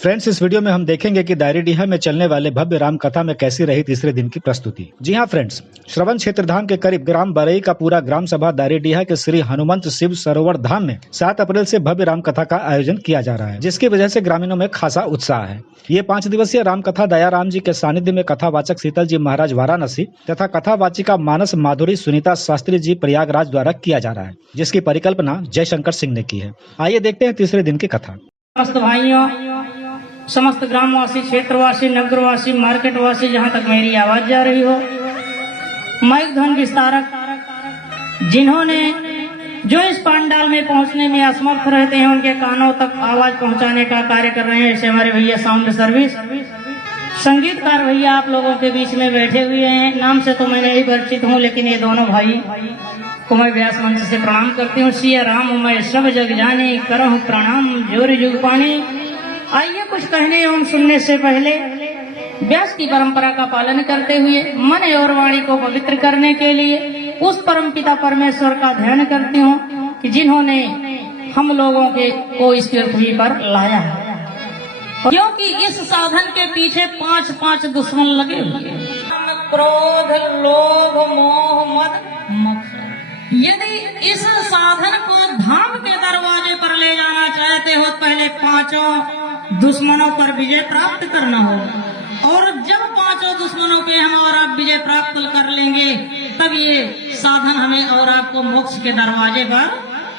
Friends, इस video में हम देखेंगे कि दायरेडीहा में चलने वाले भव्य राम कथा में कैसी रही तीसरे दिन की प्रस्तुति। जी हां फ्रेंड्स, श्रवण क्षेत्रधाम के करीब ग्राम बरई का पूरा ग्राम सभा दायरेडीहा के श्री हनुमंत शिव सरोवर धाम में 7 अप्रैल से भव्य राम कथा का आयोजन किया जा रहा है, जिसकी वजह से ग्रामीणों में खासा उत्साह है। ये 5 दिवसीय राम कथा दयाराम जी के सानिध्य में कथावाचक शीतल जी महाराज वाराणसी तथा कथावाचिका मानस माधुरी सुनीता शास्त्री जी प्रयागराज द्वारा किया जा रहा है, जिसकी परिकल्पना जयशंकर सिंह ने की है। आइए देखते हैं तीसरे दिन की कथा। समस्त भाइयों, समस्त ग्रामवासी, क्षेत्रवासी, नगरवासी, मार्केटवासी, जहाँ तक मेरी आवाज जा रही हो, माइक ध्वनि विस्तारक जिन्होंने जो इस पंडाल में पहुंचने में असमर्थ रहते हैं उनके कानों तक आवाज पहुंचाने का कार्य कर रहे हैं। ऐसे हमारे भैया साउंड सर्विस, संगीतकार भैया आप लोगों के बीच में बैठे हुए हैं। नाम से तो मैं नहीं परिचित हूँ, लेकिन ये दोनों भाई को मैं व्यास मंच से प्रणाम करती हूँ। सिया राम मैं सब जग जाने, करहु प्रणाम जोर जुग पानी। आइए कुछ कहने एवं सुनने से पहले व्यास की परंपरा का पालन करते हुए मन और वाणी को पवित्र करने के लिए उस परम पिता परमेश्वर का ध्यान करती हूँ कि जिन्होंने हम लोगों को इस पृथ्वी पर लाया है, क्योंकि इस साधन के पीछे 5 दुश्मन लगे हुए, क्रोध, लोभ, मोह, मद, मत्सर। यदि इस साधन को धाम के दरवाजे पर ले जाना चाहते हो, पहले 5 दुश्मनों पर विजय प्राप्त करना होगा, और जब 5 दुश्मनों पे हम और आप विजय प्राप्त कर लेंगे, तब ये साधन हमें और आपको मोक्ष के दरवाजे पर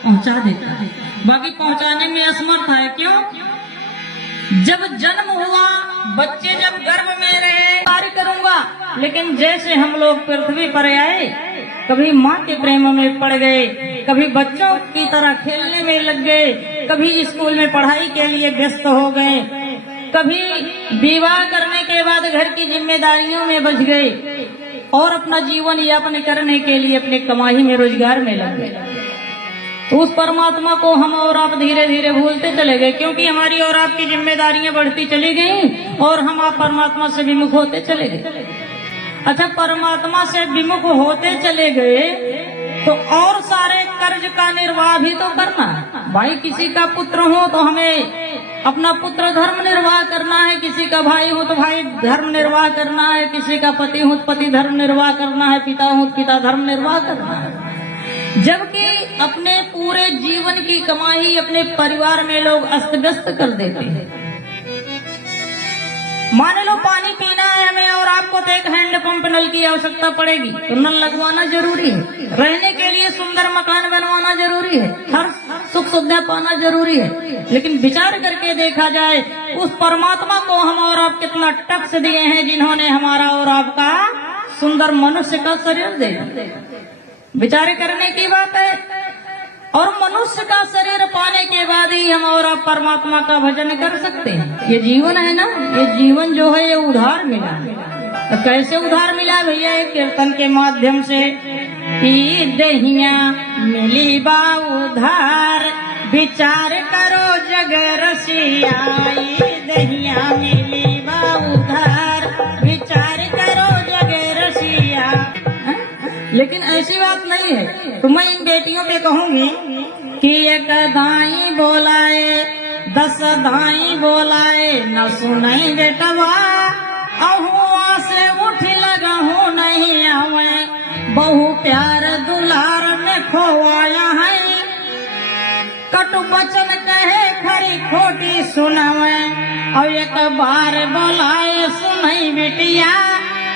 पहुंचा देता है। बाकी पहुंचाने में असमर्थ है। क्यों? जब जन्म हुआ, बच्चे जब गर्भ में रहे, कार्य करूंगा, लेकिन जैसे हम लोग पृथ्वी पर आए, कभी माँ के प्रेम में पड़ गए, कभी बच्चों की तरह खेलने में लग गए, कभी स्कूल में पढ़ाई के लिए व्यस्त हो गए, कभी विवाह करने के बाद घर की जिम्मेदारियों में बच गए और अपना जीवन यापन करने के लिए अपने कमाई में, रोजगार में लग गए। तो उस परमात्मा को हम और आप धीरे धीरे भूलते चले गए, क्योंकि हमारी और आपकी जिम्मेदारियां बढ़ती चली गई और हम आप परमात्मा से विमुख होते चले गए। अच्छा, परमात्मा से विमुख होते चले गए तो और सारे कर्ज का निर्वाह भी तो करना है। भाई किसी का पुत्र हो तो हमें अपना पुत्र धर्म निर्वाह करना है, किसी का भाई हो तो भाई धर्म निर्वाह करना है, किसी का पति हो तो पति धर्म निर्वाह करना है, पिता हो तो पिता धर्म निर्वाह करना है। जबकि अपने पूरे जीवन की कमाई अपने परिवार में लोग अस्त व्यस्त कर देते हैं। मान लो पानी पीना है हमें और आपको तो एक हैंडपंप नल की आवश्यकता पड़ेगी, तो नल लगवाना जरूरी है। रहने के लिए सुंदर मकान बनवाना जरूरी है, हर सुख सुविधा पाना जरूरी है। लेकिन विचार करके देखा जाए, उस परमात्मा को हम और आप कितना टक्स दिए हैं, जिन्होंने हमारा और आपका सुंदर मनुष्य का शरीर दिया। विचार करने की बात है। और मनुष्य का शरीर पाने के बाद ही हम और आप परमात्मा का भजन कर सकते हैं। ये जीवन है ना, ये जीवन जो है ये उधार मिला। तो कैसे उधार मिला भैया? एक कीर्तन के माध्यम से, ई दहिया मिली बा उधार, विचार करो जग रसिया। ई दहिया मिली बा उधार, विचार करो जग रसिया। लेकिन ऐसी बात नहीं है। तो मैं इन बेटियों पे कहूंगी कि एक दाई बोलाए 10 दाई बोलाए, न सुनाई बेटवा अहुआ से उठ लगा हूँ नहीं आवे। बहु प्यार दुलार ने खोवाया है, कटु बचन कहे खरी खोटी सुनावे। और एक बार बोलाए सुनाई बिटिया,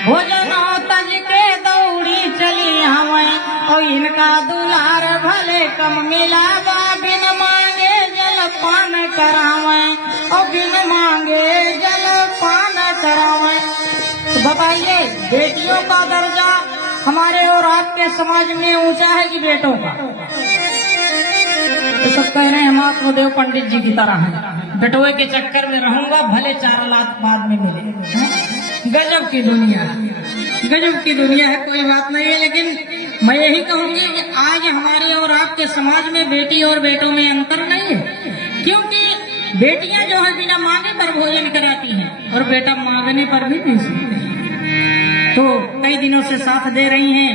भोजन तज के दौड़ी चली आवे। और इनका दुलार भले कम मिलावा, बिन मांगे जल पान करावे। और बिन मांगे जल पान करावे। तो बताइए, बेटियों का दर्जा हमारे और आपके समाज में ऊंचा है कि बेटों का? तो सब कह रहे हैं हम आत्मदेव पंडित जी की तरह हैं, बेटोए के चक्कर में रहूंगा, भले 4 लाख बाद में मिले। गजब की दुनिया, गजब की दुनिया है, कोई बात नहीं है। लेकिन मैं यही कहूंगी कि आज हमारे और आपके समाज में बेटी और बेटों में अंतर नहीं है, क्योंकि बेटियां जो है बिना मांगे पर भोजन कराती हैं और बेटा मांगने पर भी नहीं सुनते। तो कई दिनों से साथ दे रही हैं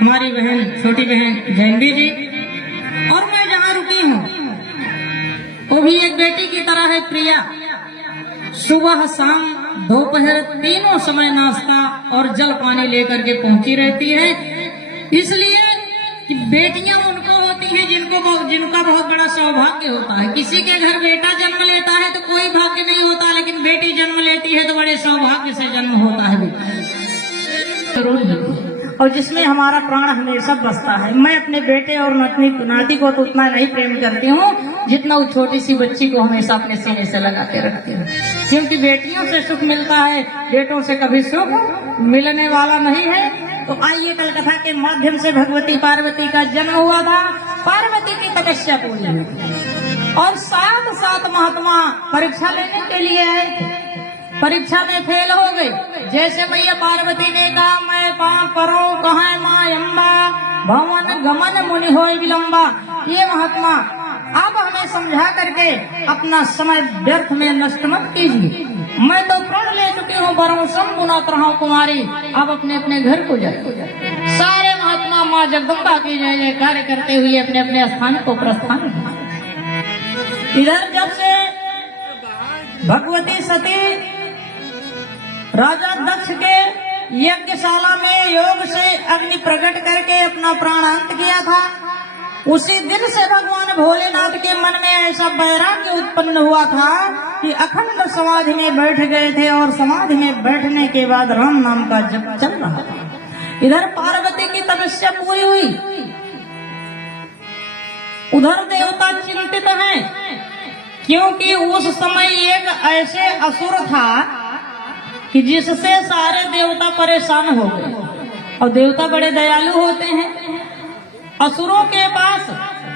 हमारी बहन, छोटी बहन जयंती जी। और मैं जहाँ रुकी हूँ वो भी एक बेटी की तरह है, प्रिया। सुबह शाम दोपहर तीनों समय नाश्ता और जल पानी लेकर के पहुंची रहती है। इसलिए कि बेटियां उनको होती हैं जिनका बहुत बड़ा सौभाग्य होता है। किसी के घर बेटा जन्म लेता है तो कोई भाग्य नहीं होता, लेकिन बेटी जन्म लेती है तो बड़े सौभाग्य से जन्म होता है और जिसमें हमारा प्राण हमेशा बसता है। मैं अपने बेटे और नाती को तो उतना नहीं प्रेम करती हूँ जितना उस छोटी सी बच्ची को हमेशा अपने सीने से लगा के रखती हूँ, क्योंकि बेटियों से सुख मिलता है, बेटों से कभी सुख मिलने वाला नहीं है। तो आइए कल कथा के माध्यम से भगवती पार्वती का जन्म हुआ था, पार्वती की तपस्या पूरी हुई और साथ साथ महात्मा परीक्षा लेने के लिए आए थे। परीक्षा में फेल हो गई। जैसे मैया पार्वती ने कहा मैं पाप करो कहा माँ अम्बा भवन गमन मुनि हो विलम्बा। ये महात्मा आप हमें समझा करके अपना समय व्यर्थ में नष्ट मत कीजिए। मैं तो प्रण ले चुकी हूँ, बरसम गुनात रहा हूँ कुमारी, आप अपने अपने घर को जाए। सारे महात्मा माँ जगदम्बा की जय जयकार करते हुए अपने अपने स्थान को प्रस्थान। इधर जब से भगवती सती राजा दक्ष के यज्ञशाला में योग से अग्नि प्रकट करके अपना प्राणांत किया था, उसी दिन से भगवान भोलेनाथ के मन में ऐसा वैराग्य उत्पन्न हुआ था कि अखंड समाधि में बैठ गए थे और समाधि में बैठने के बाद राम नाम का जप चल रहा था। इधर पार्वती की तपस्या पूरी हुई, उधर देवता चिंतित हैं, क्योंकि उस समय एक ऐसे असुर था कि जिससे सारे देवता परेशान हो गए। और देवता बड़े दयालु होते हैं, असुरों के पास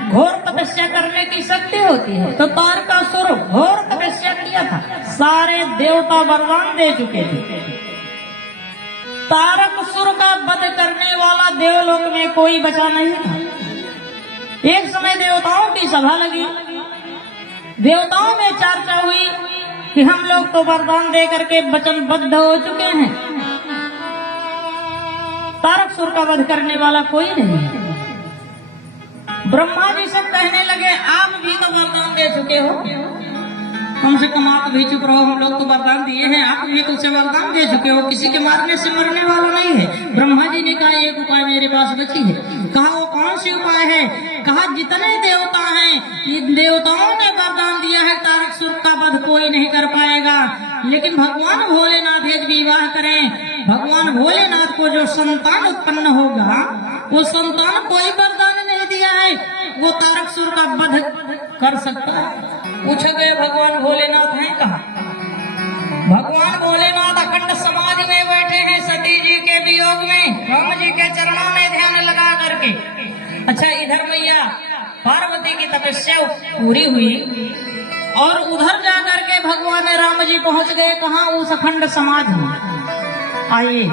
घोर तपस्या करने की शक्ति होती है। तो तारकासुर घोर तपस्या किया था, सारे देवता वरदान दे चुके थे। तारकासुर का वध करने वाला देवलोक में कोई बचा नहीं था। एक समय देवताओं की सभा लगी, देवताओं में चर्चा हुई कि हम लोग तो वरदान दे करके वचनबद्ध हो चुके हैं, तारकासुर का वध करने वाला कोई नहीं है। ब्रह्मा जी से कहने लगे आप भी तो वरदान दे चुके हो, कम से कम आप भी चुप रहो, हम लोग तो वरदान दिए हैं, आप भी तुमसे वरदान दे चुके हो, किसी के मारने से मरने वाला नहीं है। ब्रह्मा जी ने कहा एक उपाय मेरे पास बची है। कहा वो कौन सी उपाय है? कहा जितने देवता हैं इन देवताओं ने वरदान दिया है तारकासुर का वध कोई नहीं कर पाएगा, लेकिन भगवान भोलेनाथ यदि विवाह करें, भगवान भोलेनाथ को जो संतान उत्पन्न होगा वो संतान कोई वरदान नहीं दिया है, वो तारकासुर का वध कर सकता है। पूछ गए भगवान भोलेनाथ हैं कहा? भगवान भोलेनाथ अखंड समाधि में बैठे हैं सती जी के वियोग में, राम जी के चरणों में ध्यान लगा करके। अच्छा, इधर मैया पार्वती की तपस्या पूरी हुई और उधर जाकर के भगवान राम जी पहुंच गए कहाँ? उस अखंड समाधि में। आइए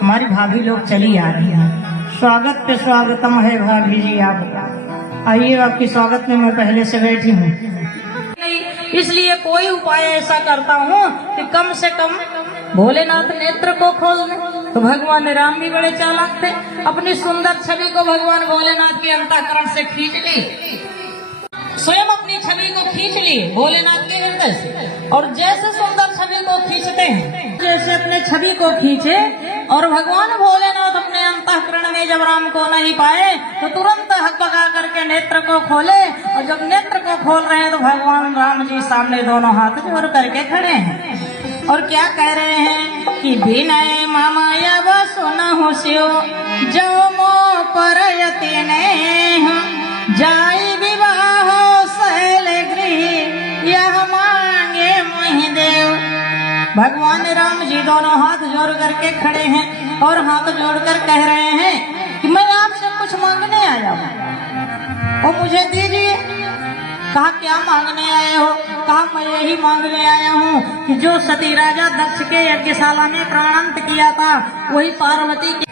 हमारी भाभी लोग चली आ रही है, स्वागत पे स्वागतम है भाभी जी आपका। आइए आपकी स्वागत में मैं पहले से बैठी हूँ, इसलिए कोई उपाय ऐसा करता हूँ कि कम से कम भोलेनाथ नेत्र को खोल दें। तो भगवान राम भी बड़े चालाक थे, अपनी सुंदर छवि को भगवान भोलेनाथ के अंतःकरण से खींच ली, स्वयं अपनी छवि को खींच लिए भोलेनाथ के हृदय से। और जैसे सुंदर छवि को खींचते हैं, जैसे अपने छवि को खींचे और भगवान भोलेनाथ अपने अंतःकरण में जब राम को नहीं पाए तो तुरंत हक पका करके नेत्र को खोले। और जब नेत्र को खोल रहे हैं तो भगवान राम जी सामने दोनों हाथ जोड़ करके खड़े हैं और क्या कह रहे हैं कि विनय मामाया सुना हो शिव जो मो पर जाई विवाह शैल गृह यह मांगे मोहि देव। भगवान राम जी दोनों हाथ जोड़ करके खड़े हैं और हाथ जोड़कर कह रहे हैं कि मैं आपसे कुछ मांगने आया हूँ और मुझे दीजिए। कहा क्या मांगने आए हो? कहा मैं यही मांगने आया हूँ कि जो सती राजा दक्ष के यज्ञशाला में प्राणांत किया था वही पार्वती की,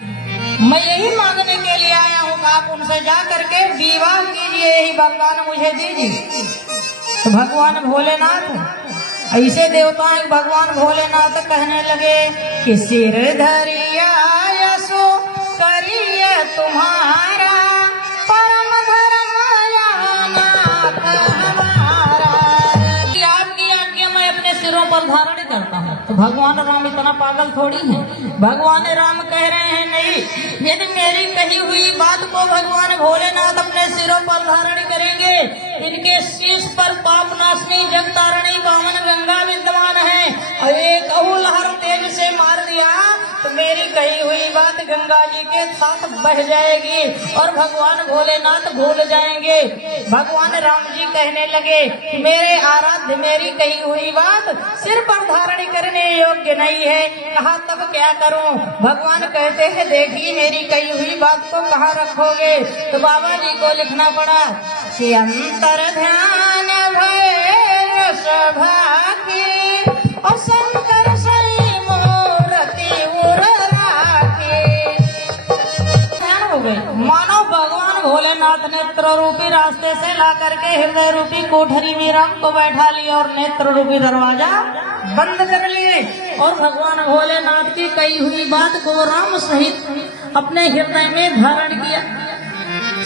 मैं यही मांगने के लिए आया हूँ कि आप उनसे जा करके विवाह कीजिए, यही वरदान मुझे दीजिए। तो भगवान भोलेनाथ ऐसे देवता भगवान भोलेनाथ कहने लगे कि सिर धरिया यसो करिए तुम्हारा परम धर्म नाथ हमारा। आपकी आज्ञा मैं अपने सिरों पर धारण करता हूँ। तो भगवान राम इतना पागल थोड़ी है। भगवान राम कह रहे हैं नहीं, यदि मेरी कही हुई बात को भगवान भोलेनाथ अपने सिरों पर धारण करेंगे, इनके शीश पर पाप नाशनी जगतारणी पावन गंगा विद्यमान है, और एक लहर तेज से मार दिया तो मेरी कही हुई बात गंगा जी के साथ बह जाएगी और भगवान भोलेनाथ भूल जाएंगे। भगवान राम जी कहने लगे, मेरे आराध्य मेरी कही हुई बात सिर पर धारण करने योग्य नहीं है। कहा तब क्या करूं? भगवान कहते हैं, देखिए मेरी कही हुई बात को कहाँ रखोगे? तो बाबा जी को लिखना पड़ा कि अंतर ध्यान भय सभा की और शंकर सही मूर्ति उर राखी। ध्यान हो गई। मानो भगवान भोलेनाथ नेत्र रूपी रास्ते से ला करके हृदय रूपी कोठरी में राम को बैठा लिया और नेत्र रूपी दरवाजा बंद कर लिए और भगवान भोलेनाथ की कही हुई बात को राम सहित अपने हृदय में धारण किया।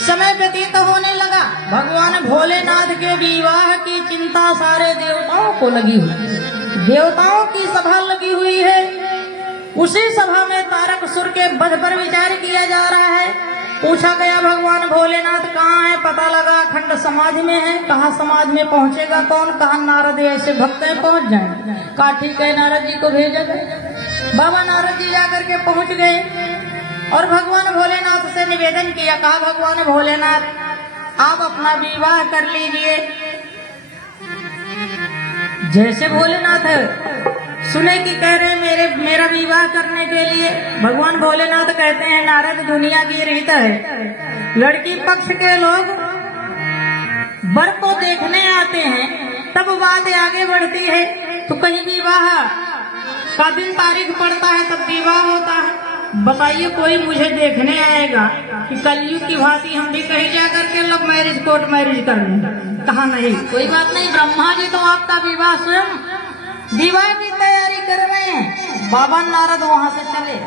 समय व्यतीत होने लगा। भगवान भोलेनाथ के विवाह की चिंता सारे देवताओं को लगी हुई। देवताओं की सभा लगी हुई है। उसी सभा में तारक सुर के वध पर विचार किया जा रहा है। पूछा गया, भगवान भोलेनाथ कहाँ है? पता लगा अखंड समाधि में है। कहा समाधि में पहुंचेगा कौन? कहा नारद ऐसे भक्त है पहुंच जाए। कहा ठीक है, नारद जी को भेजा गया। बाबा नारद जी जाकर के पहुंच गए और भगवान भोलेनाथ से निवेदन किया। कहा भगवान भोलेनाथ आप अपना विवाह कर लीजिए। जैसे भोलेनाथ सुने कि कह रहे मेरा विवाह करने के लिए, भगवान भोलेनाथ कहते हैं, नारद दुनिया की रीत है, लड़की पक्ष के लोग वर को देखने आते हैं तब बात आगे बढ़ती है। तो कहीं विवाह का दिन तारीख पड़ता है तब विवाह होता है। बताइए कोई मुझे देखने आएगा कि कलयुग की भांति हम भी कहीं जाकर के लव मैरिज कोर्ट मैरिज कर लें? कहा नहीं, कोई बात नहीं। ब्रह्मा जी तो आपका विवाह स्वयं विवाह की तैयारी कर रहे हैं। बाबा नारद वहां से चले।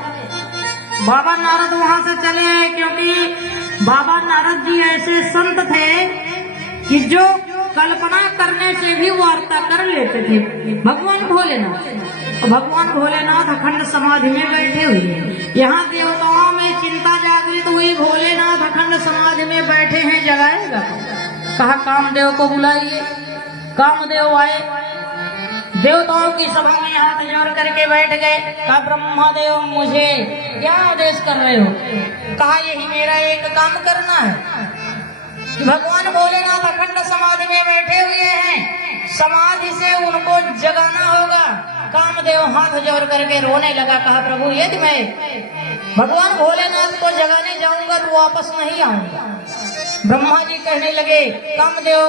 बाबा नारद वहां से चले क्योंकि बाबा नारद जी ऐसे संत थे कि जो कल्पना करने से भी वार्ता कर लेते थे। भगवान भोलेनाथ, भगवान भोलेनाथ अखंड समाधि में बैठे हुए। यहाँ देवताओं में चिंता जागृत हुई, भोलेनाथ अखंड समाधि में बैठे हैं, जगाएगा। कहा कामदेव को बुलाइए। कामदेव आए, देवताओं की सभा में हाथ जोड़ करके बैठ गए। कहा ब्रह्मादेव मुझे क्या आदेश कर रहे हो? कहा यही मेरा एक काम करना है। भगवान भोलेनाथ अखंड समाधि में बैठे हुए हैं, समाधि से उनको जगाना होगा। कामदेव हाथ जोड़ करके रोने लगा। कहा प्रभु यदि मैं भगवान भोलेनाथ को जगाने जाऊंगा तो वापस नहीं आऊंगा। ब्रह्मा जी कहने लगे, कामदेव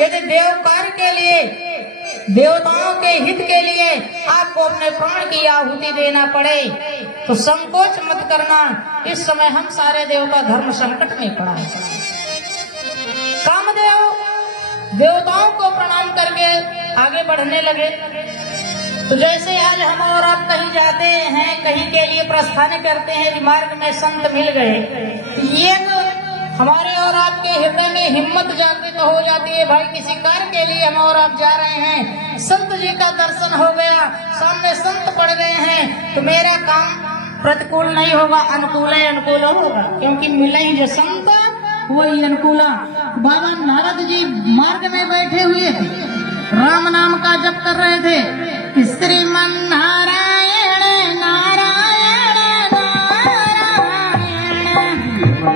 यदि देव कार्य के लिए, देवताओं के हित के लिए आपको अपने प्राण की आहुति देना पड़े तो संकोच मत करना। इस समय हम सारे देवता धर्म संकट में पड़ा है। कामदेव देवताओं को प्रणाम करके आगे बढ़ने लगे। तो जैसे आज हम और आप कहीं जाते हैं, कहीं के लिए प्रस्थान करते हैं, मार्ग में संत मिल गए, ये तो हमारे और आपके हृदय में हिम्मत जागृत हो जाती है। भाई किसी कार्य के लिए हम और आप जा रहे हैं, संत जी का दर्शन हो गया, सामने संत पड़ गए हैं, तो मेरा काम प्रतिकूल नहीं होगा, अनुकूल ही अनुकूल होगा, क्योंकि मिले ही जो संत वही अनुकूला। बाबा नारद जी मार्ग में बैठे हुए थे, राम नाम का जप कर रहे थे। श्रीमन नारायण नारायण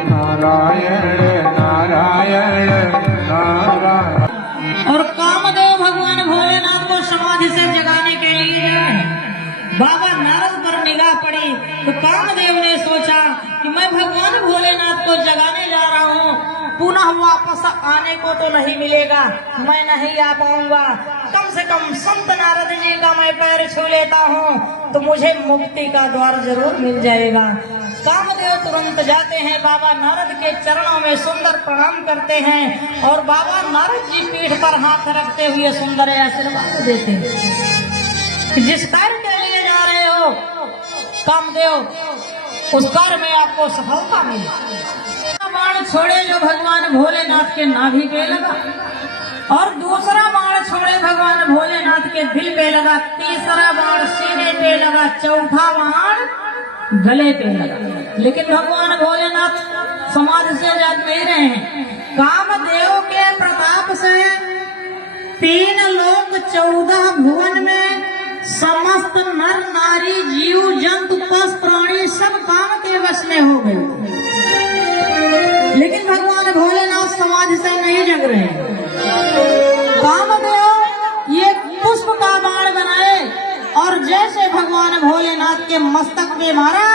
नारायण नारायण नारायण। और कामदेव भगवान भोलेनाथ को समाधि से जगाने के लिए बाबा नारद पर निगाह पड़ी। तो कामदेव ने सोचा कि मैं भगवान भोलेनाथ को जगाने जा रहा हूँ, पुनः वापस आने को तो नहीं मिलेगा, मैं नहीं आ पाऊंगा। कम से कम संत नारद जी का मैं पैर छू लेता हूँ तो मुझे मुक्ति का द्वार जरूर मिल जाएगा। कामदेव तुरंत जाते हैं, बाबा नारद के चरणों में सुंदर प्रणाम करते हैं और बाबा नारद जी पीठ पर हाथ रखते हुए सुंदर आशीर्वाद देते हैं। जिस कार्य के लिए जा रहे हो कामदेव, उस कार्य में आपको सफलता मिले। बाण छोड़े जो भगवान भोलेनाथ के नाभि पे लगा और दूसरा बाण छोड़े भगवान भोलेनाथ के दिल पे लगा, तीसरा बाण सीने पे लगा, चौथा बाण गले पे लगा। लेकिन भगवान भोलेनाथ समाधि से जाग नहीं रहे हैं। कामदेव के प्रताप से 3 लोक 14 भुवन में समस्त नर नारी जीव जंतु पशु प्राणी सब काम के वश में हो गए। लेकिन भगवान भोलेनाथ समाधि से नहीं जग रहे। कामदेव ये पुष्प का बाण बनाए और जैसे भगवान भोलेनाथ के मस्तक में मारा,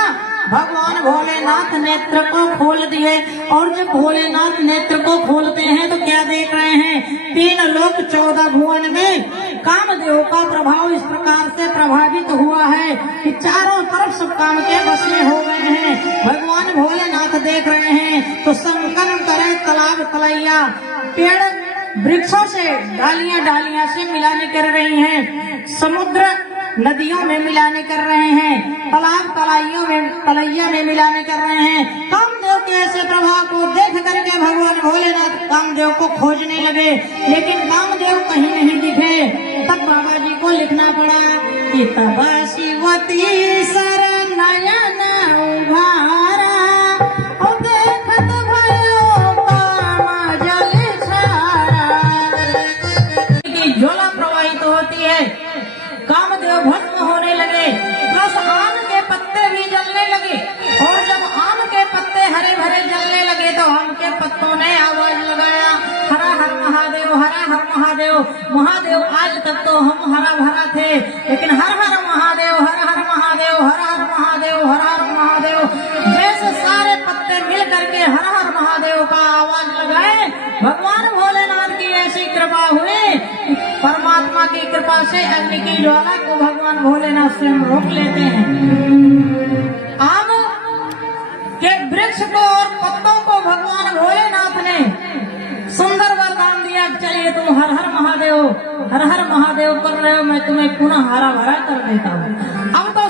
भगवान भोलेनाथ नेत्र को खोल दिए। और जब भोलेनाथ नेत्र को खोलते हैं तो क्या देख रहे हैं? 3 लोक 14 भुवन में कामदेव का प्रभाव इस प्रकार से प्रभावित हुआ है कि चारों तरफ सब काम के बस में हो गए हैं। भगवान भोलेनाथ देख रहे हैं तो संकल्प करे तालाब तलैया, पेड़ वृक्षों से डालियां डालियां से मिलाने कर रही हैं, समुद्र नदियों में मिलाने कर रहे हैं, तालाब तलैया में मिलाने कर रहे हैं। कामदेव के ऐसे प्रभाव को देख करके भगवान भोलेनाथ कामदेव को खोजने लगे, लेकिन कामदेव कहीं नहीं दिखे। तब बाबा जी को लिखना पड़ा कि तब शिवती सर नयन उभारा, देखत भयो काम जल छारा। की ज्वाला प्रवाहित होती है, कामदेव भस्म होने लगे, बस आम के पत्ते भी जलने लगे। और जब आम के पत्ते हरे भरे जलने लगे तो आम के पत्तों ने आवाज लगाया, हरा हर महादेव, हरा हर महादेव। महादेव आज तक तो हम हरा भरा थे, लेकिन हर हर महादेव, हर हर महादेव, हर हर महादेव, हर हर महादेव। जैसे सारे पत्ते मिल करके हर हर महादेव का आवाज लगाए, भगवान भोलेनाथ की ऐसी कृपा हुई, परमात्मा की कृपा से अग्नि की ज्वाला को भगवान भोलेनाथ स्वयं रोक लेते हैं। आम के वृक्ष को और पत्तों को भगवान भोलेनाथ ने सुंदर वरदान दिया, चलिए तुम हर हर महादेव, हर हर महादेव कर रहे हो, मैं तुम्हें पुनः हरा भरा कर देता हूँ। अब तो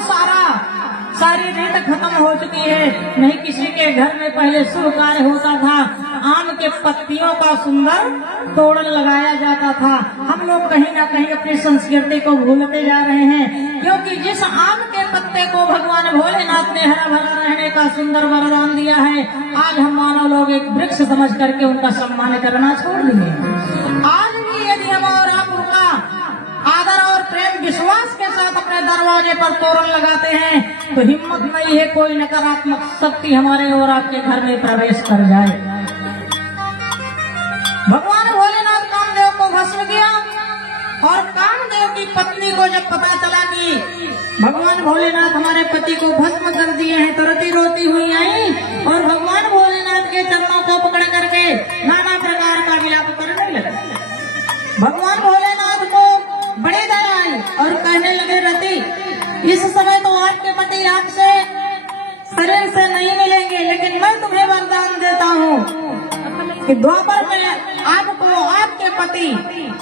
सारी रीत खत्म हो चुकी है। नहीं किसी के घर में पहले शुभ कार्य होता था, आम के पत्तियों का सुंदर तोरण लगाया जाता था। हम लोग कहीं ना कहीं अपनी संस्कृति को भूलते जा रहे हैं, क्योंकि जिस आम के पत्ते को भगवान भोलेनाथ ने हरा भरा रहने का सुंदर वरदान दिया है, आज हम मानव लोग एक वृक्ष समझ करके उनका सम्मान करना छोड़ दिए। आज भी यदि हम और आप उनका आदर और प्रेम विश्वास के साथ अपने दरवाजे पर तोरण लगाते हैं तो हिम्मत नहीं है कोई नकारात्मक शक्ति हमारे और आपके घर में प्रवेश कर जाए। भगवान भोलेनाथ कामदेव को भस्म किया और कामदेव की पत्नी को जब पता चला कि भगवान भोलेनाथ हमारे पति को भस्म कर दिए हैं तो रोती रोती हुई आई और भगवान भोलेनाथ के चरणों को पकड़ करके नाना प्रकार का विलाप करने लगे। भगवान भोलेनाथ को बड़ी दया आई और कहने लगे, रति इस समय तो आपके पति आपसे शरीर से नहीं मिलेंगे, लेकिन मैं तुम्हें वरदान देता हूँ कि द्वापर में आपको आपके पति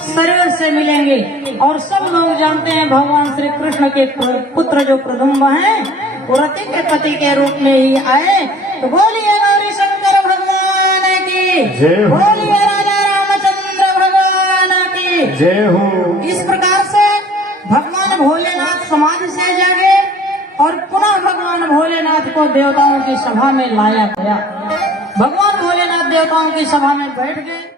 शरीर से मिलेंगे। और सब लोग जानते हैं भगवान श्री कृष्ण के पुत्र जो प्रदुम्न हैं वो रति के पति के रूप में ही आए। तो बोलिए गौरी शंकर भगवान की, बोलिए राजा रामचंद्र भगवान की जय हो। इस प्रकार से भगवान भोलेनाथ समाधि से जागे और पुनः भगवान भोलेनाथ को देवताओं की सभा में लाया गया। भगवान भोलेनाथ देवताओं की सभा में बैठ गए।